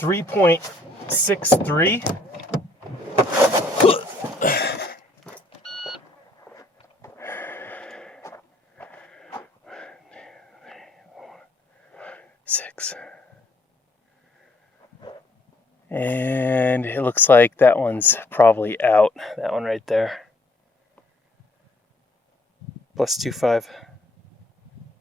3.63. Six. And it looks like that one's probably out. That one right there. +2.5.